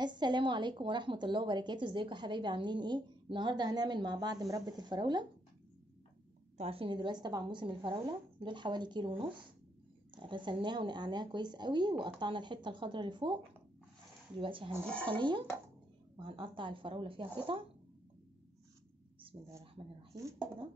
السلام عليكم ورحمة الله وبركاته. ازيكم يا حبايبي؟ عاملين ايه؟ النهارده هنعمل مع بعض مربى الفراولة. انتوا عارفين ان دلوقتي طبعا موسم الفراولة. دول حوالي كيلو ونص. غسلناها ونقعناها كويس قوي وقطعنا الحتة الخضراء اللي فوق. دلوقتي هنجيب صينية وهنقطع الفراولة فيها قطع. بسم الله الرحمن الرحيم كده.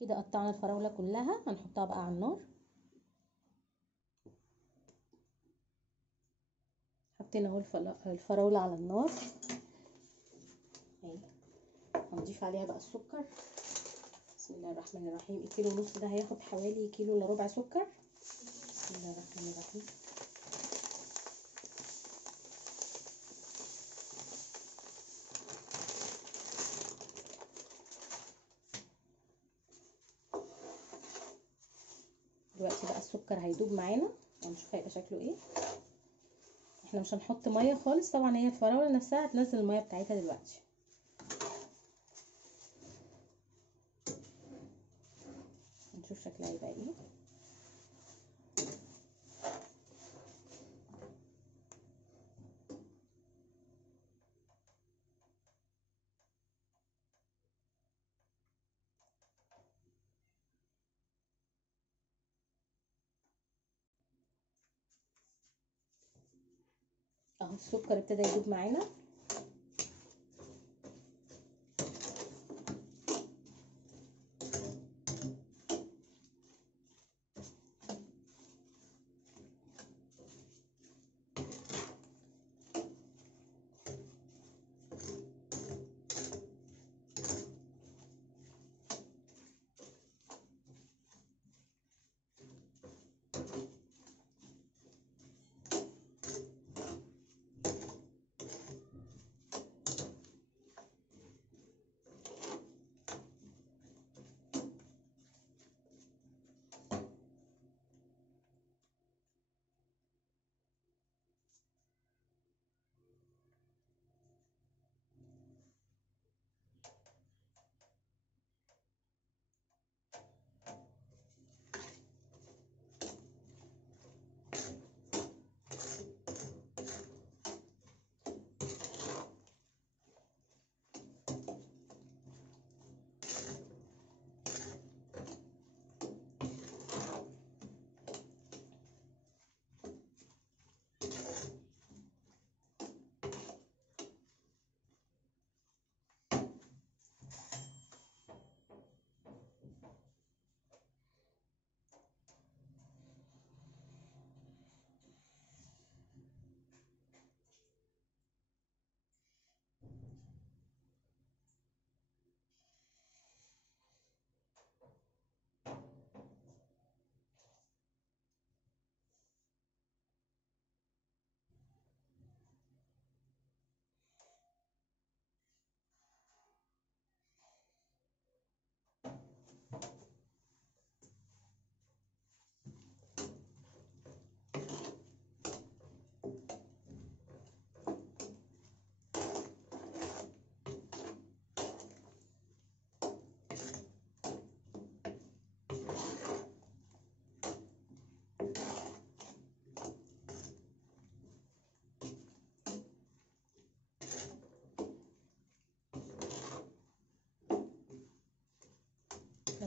كده قطعنا الفراولة كلها، هنحطها بقى على النار. حطينا اهو الفراولة على النار اهي. هنضيف عليها بقى السكر. بسم الله الرحمن الرحيم. الكيلو ونص ده هياخد حوالي كيلو الا ربع سكر. بسم الله الرحمن الرحيم. دلوقتي بقى السكر هيدوب معانا ونشوف هيبقى شكله ايه. احنا مش هنحط ميه خالص طبعا، هي الفراوله نفسها هتنزل الميه بتاعتها دلوقتي. نشوف شكلها هيبقى ايه. اهو السكر ابتدى يدوب معانا.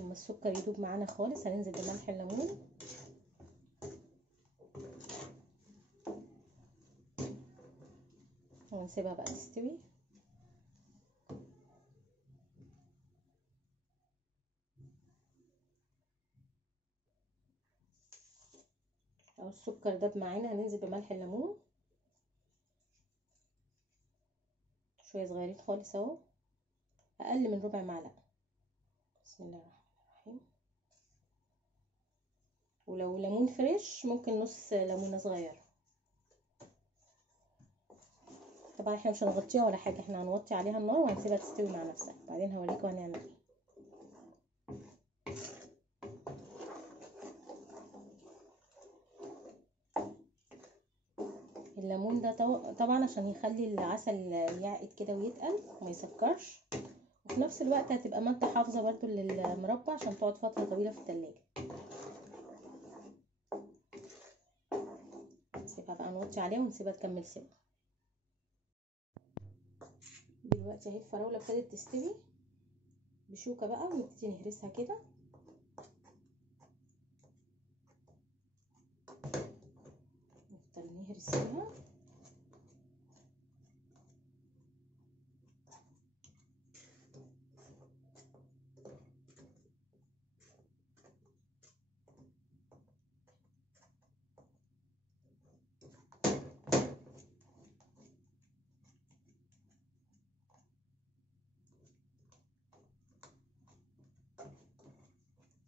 لما السكر يدوب معانا خالص هننزل بملح الليمون ونسيبها بقى تستوي. او السكر داب معانا هننزل بملح الليمون شويه صغيرين خالص اهو، اقل من ربع معلقه. بسم الله الرحمن الرحيم. ولو ليمون فريش ممكن نص ليمونه صغيره. طبعا احنا مش هنغطيها ولا حاجه، احنا هنوطي عليها النار وهنسيبها تستوي مع نفسها، بعدين هوريكم هنعمل ايه. الليمون ده طبعا عشان يخلي العسل يعقد كده ويتقل وما يسكرش، وفي نفس الوقت هتبقى مادة حافظة برضو للمربى عشان تقعد فترة طويلة في التلاجة. نسيبها بقى نوطي عليها ونسيبها تكمل سوا. دلوقتي اهي الفراولة ابتدت تستوي بشوكة بقى، ونبتدي نهرسها كده. نفضل نهرس فيها.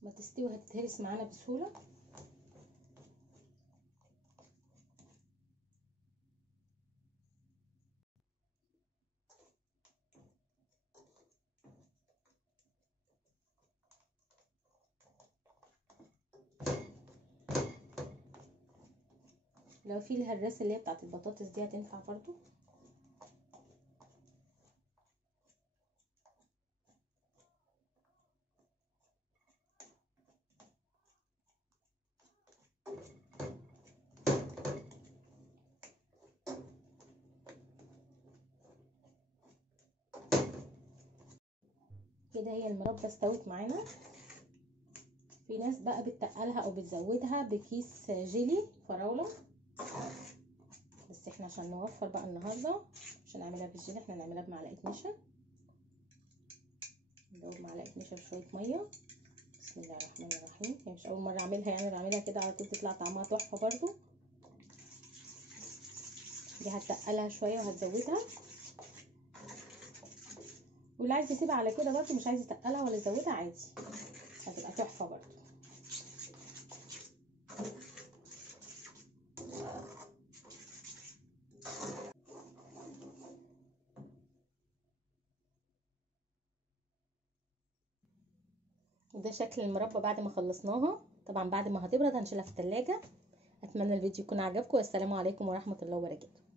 ما تستوي هتتهرس معانا بسهولة. لو في الهراسة اللي هي بتاعت البطاطس دي هتنفع برضو. كده هي المربى استوت معانا. في ناس بقى بتقلها او بتزودها بكيس جيلي فراولة، بس احنا عشان نوفر بقى النهارده مش هنعملها بالجيلي، احنا هنعملها بمعلقه نشا. ندوب معلقه نشا بشويه ميه. بسم الله الرحمن الرحيم. هي مش اول مره اعملها يعني، بعملها كده على طول تطلع طعمها تحفه برضو. دي هتقلها شويه وهتزودها، واللي عايز يسيبها على كده برضو، مش عايز يتقلها ولا يزودها عادي، هتبقى تحفه برضو. وده شكل المربى بعد ما خلصناها. طبعا بعد ما هتبرد هنشيلها في التلاجة. اتمنى الفيديو يكون عجبكم، والسلام عليكم ورحمه الله وبركاته.